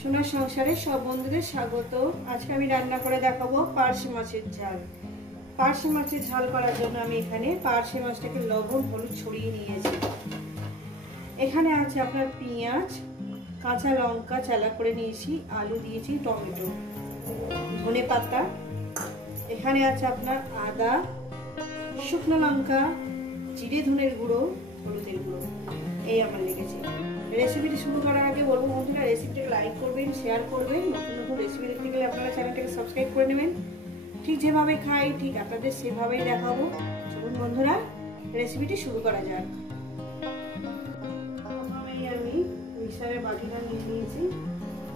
সোনার সংসারে সব বন্ধুদের স্বাগত। আজকে আমি রান্না করে দেখাবো পার্শে মাছের ঝাল। পার্শে মাছের ঝাল করার জন্য আমি এখানে পার্শে মাছটাকে লবণ হলুদ ছড়িয়ে নিয়েছি। এখানে আছে আপনার পেঁয়াজ, কাঁচা লঙ্কা চালা করে নিয়েছি, আলু দিয়েছি, টমেটো, ধনে পাতা, এখানে আছে আপনার আদা, শুকনো লঙ্কা, জিরে ধনের গুঁড়ো, হলুদের গুঁড়ো, এই আমার লেগেছে। রেসিপিটি শুরু করার আগে বলবো বন্ধুরা, রেসিপিটাকে লাইক করবেন, শেয়ার করবেন। নতুন নতুন রেসিপি দেখতে গেলে আপনারা চ্যানেলটাকে সাবস্ক্রাইব করে নেবেন। ঠিক যেভাবে খাই ঠিক আপনাদের সেভাবেই দেখাবো। চলুন বন্ধুরা, রেসিপিটি শুরু করা যাক। প্রথমেই আমি মিক্সারের বাটিটা নিয়ে নিয়েছি।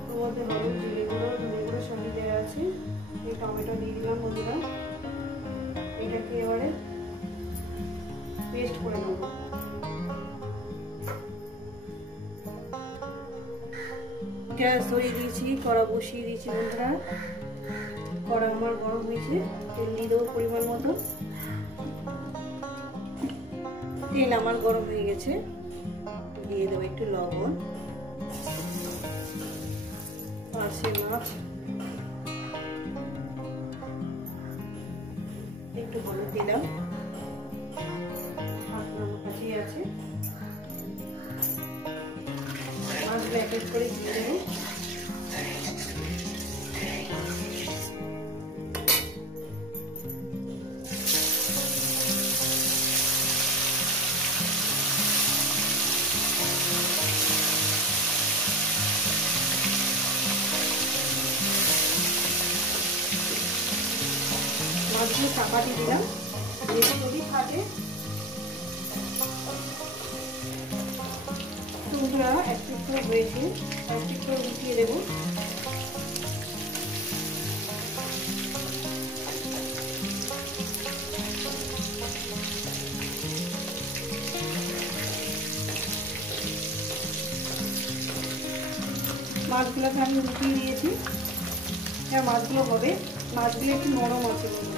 ওর মধ্যে হলুদ, জিরে গুঁড়ো, ধনে গুঁড়ো সবই দেওয়া আছে। এই টমেটো দিয়ে দিলাম বন্ধুরা। এটাকে এবারে পেস্ট করে নেবো। গ্যাস ধরিয়ে দিয়েছি, কড়া বসিয়ে দিয়েছি বন্ধুরা। কড়া আমার গরম হয়েছে, তেল দিয়ে দেবো পরিমাণ মতো। তেল আমার গরম হয়ে গেছে, দিয়ে দেবো একটু লবণ, পার্শে মাছ, একটু হলুদ দিলাম, হাত নামা কাছে আছে। মাছগুলো এক এক করে দিয়ে দেবো। মাছগুলো চাপা দিয়ে দিলাম, যেটা যদি থাকে টুকরা এক টুকরো হয়েছে, এক টুকরো উঠিয়ে দেবো। মাছগুলোকে আমি উঠিয়ে দিয়েছি। মাছগুলো হবে, মাছগুলো একটু নরম আছে বলুন।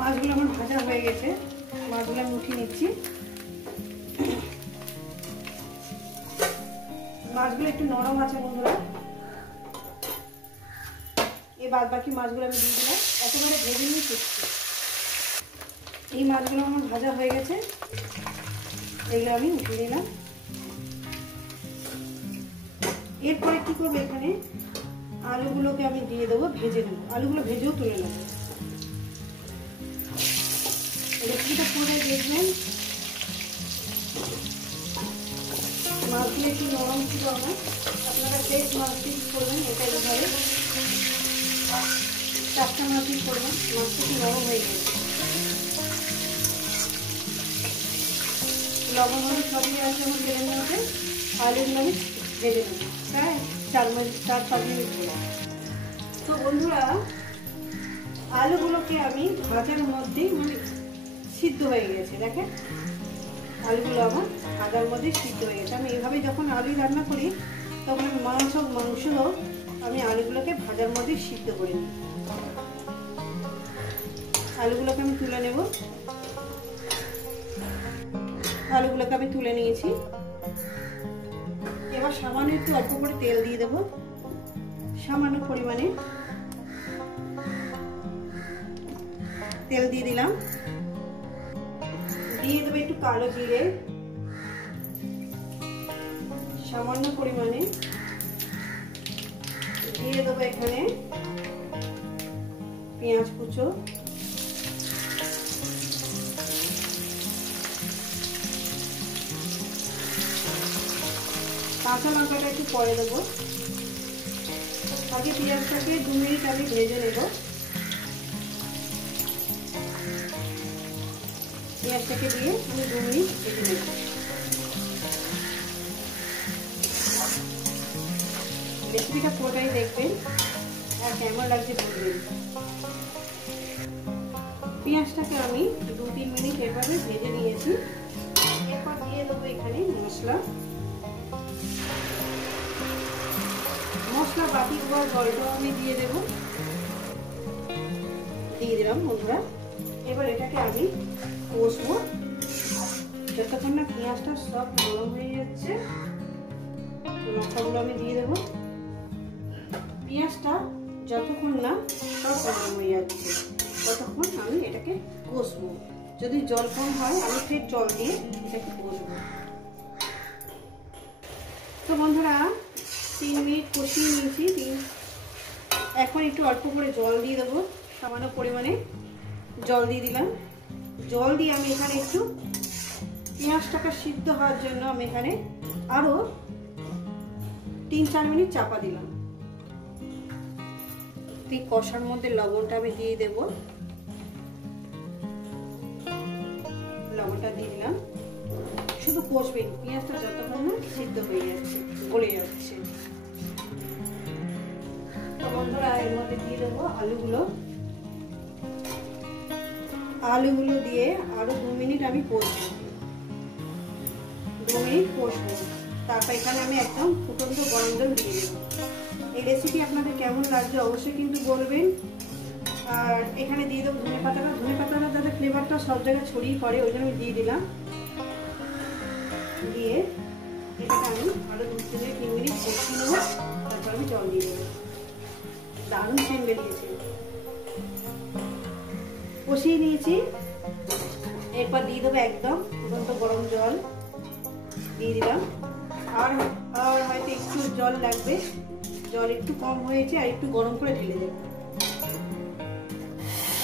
মাছগুলো আমার ভাজা হয়ে গেছে, মাছগুলো আমি উঠিয়ে নিচ্ছি। মাছগুলো একটু নরম আছে বন্ধুরা। এই বাদ বাকি মাছগুলো আমি দিয়ে দিলাম, একেবারে ভেজে নিয়ে শিখছি। এই মাছগুলো আমার ভাজা হয়ে গেছে, এগুলো আমি উঠিয়ে দিলাম। এরপরে কি করবো, এখানে আলুগুলোকে আমি দিয়ে দেবো, ভেজে নেবো। আলুগুলো ভেজেও তুলে নেবো। রেসিপিটা করে দেখবেন। মাছগুলো একটু নরম ছিল না, আপনারা ফ্রেশ মাছ পিস করবেন। এটা এইভাবে টাটকা মাছ পিস করবেন, মাছটা একটু নরম হয়ে গেছে। লবণ হলুদ সবই আছে আমার তেলের মধ্যে। আলুগুলো আমি ভেজে নেব প্রায় 4-5 মিনিট করে। তো বন্ধুরা, আলুগুলোকে আমি ভাজার মধ্যেই মানে সিদ্ধ হয়ে গেছে। দেখেন আলুগুলো আমার ভাজার মধ্যে সিদ্ধ হয়ে গেছে। আমি এইভাবে যখন আলু রান্না করি তখন আমি মাংস হোক আমি আলুগুলোকে ভাজার মধ্যে সিদ্ধ করে নিই। আলুগুলোকে আমি তুলে নেব। আলুগুলোকে আমি তুলে নিয়েছি। এবার সামান্য একটু অল্প করে তেল দিয়ে দেবো, সামান্য পরিমাণে তেল দিয়ে দিলাম। দিয়ে দেবো একটু কালো জিরে, সামান্য পরিমাণে দিয়ে দেবো এখানে পেঁয়াজ কুচো, কাঁচা লঙ্কাটা একটু পরে দেবো। আগে পেঁয়াজটাকে 2 মিনিট আমি ভেজে নেব। পেঁয়াজটাকে দিয়ে আমি 2 মিনিট ভেজে নেব। রেসিপিটা পুরোটাই দেখবেন আর কেমন লাগছে বলবেন। পেঁয়াজটাকে আমি 2-3 মিনিট এভাবে ভেজে নিয়েছি। এরপর দিয়ে দেবো এখানে মশলা বাকি জলটাও আমি দিয়ে দেবো। দিয়ে দিলাম বন্ধুরা। এবার এটাকে আমি কষবো যতক্ষণ না পেঁয়াজটা সব নরম হয়ে যাচ্ছে। লঙ্কাগুলো আমি দিয়ে দেবো। পেঁয়াজটা যতক্ষণ না সব গরম হয়ে যাচ্ছে ততক্ষণ আমি এটাকে কষবো। যদি জল কম হয় আমি ফের জল দিয়ে এটাকে কষবো। তো বন্ধুরা 3 মিনিট কষিয়ে নিয়েছি। এখন একটু অল্প করে জল দিয়ে দেবো, সামান্য পরিমাণে জল দিয়ে দিলাম। জল দিয়ে আমি এখানে একটু পেঁয়াজটাকে সিদ্ধ হওয়ার জন্য আমি এখানে আরো 3-4 মিনিট চাপা দিলাম। এই কষার মধ্যে লবণটা আমি দিয়ে দেব। লবণটা দিয়ে দিলাম। শুধু কষবেন, পেঁয়াজটা যতক্ষণ না সিদ্ধ হয়ে যাচ্ছে, গলে যাচ্ছে। তো বন্ধুরা এর মধ্যে দিয়ে দেবো আলুগুলো। আলুগুলো দিয়ে আরো 2 মিনিট আমি কষবো। 2 মিনিট কষবো। তারপর এখানে আমি একদম ফুটন্ত গরম জল দিয়ে দেবো। এই রেসিপি আপনাদের কেমন লাগছে অবশ্যই কিন্তু বলবেন। আর এখানে দিয়ে দেবো ধনে পাতাটা। ধনে পাতাটা যাতে ফ্লেভারটা সব জায়গায় ছড়িয়ে পড়ে ওই জন্য আমি দিয়ে দিলাম। দিয়ে এটাকে আমি আরো 2-3 মিনিট কষিয়ে নেবো। তারপর আমি জল দিয়ে দেবো। দারুণ সেন্ট বেরিয়েছে। কষিয়ে নিয়েছি। এরপর দিয়ে দেবো একদম ফুটন্ত গরম জল দিয়ে দিলাম। আর হয়তো একটু জল লাগবে, জল একটু কম হয়েছে, আর একটু গরম করে ঢেলে দেবো।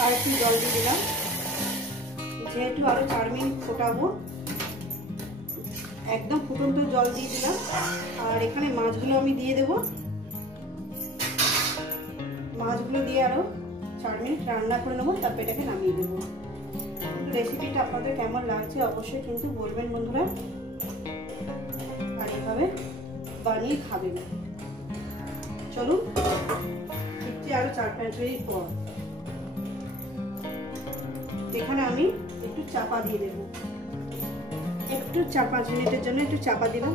আর একটু জল দিয়ে দিলাম। যেহেতু আরো 4 মিনিট ফোটাবো, একদম ফুটন্ত জল দিয়ে দিলাম। আর এখানে মাছগুলো আমি দিয়ে দেবো। মাছগুলো দিয়ে আরো 4 মিনিট রান্না করে নেবো, তারপর এটাকে নামিয়ে দেবো। রেসিপিটা আপনাদের কেমন লাগছে অবশ্যই কিন্তু বলবেন বন্ধুরা। আর এইভাবে বানিয়ে খাবেন। চলুন ফিরছি আরো 4-5 মিনিট পর। এখানে আমি একটু চাপা দিয়ে দেবো। একটু 4-5 মিনিটের জন্য একটু চাপা দিলাম।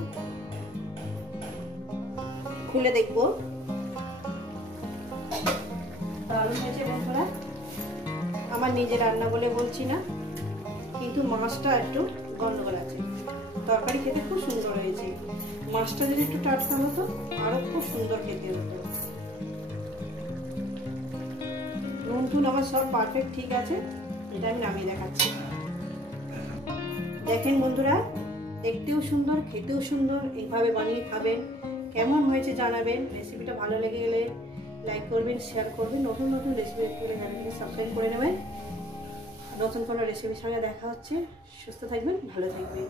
খুলে দেখবো। দারুণ হয়েছে বন্ধুরা। আমার নিজের রান্না বলে বলছি না, কিন্তু মাছটা একটু গন্ডগোল আছে। তরকারি খেতে খুব সুন্দর হয়েছে। মাছটা যদি একটু টাটকা হতো আরো খুব সুন্দর খেতে হতো। নুন টুন আমার সব পারফেক্ট ঠিক আছে। এটা আমি নামিয়ে দেখাচ্ছি। দেখেন বন্ধুরা, দেখতেও সুন্দর, খেতেও সুন্দর। এইভাবে বানিয়ে খাবেন। কেমন হয়েছে জানাবেন। রেসিপিটা ভালো লেগে গেলে লাইক করবেন, শেয়ার করবেন। নতুন নতুন রেসিপি চ্যানেলটিকে সাবস্ক্রাইব করে নেবেন। নতুন কোনো রেসিপির সঙ্গে দেখা হচ্ছে। সুস্থ থাকবেন, ভালো থাকবেন।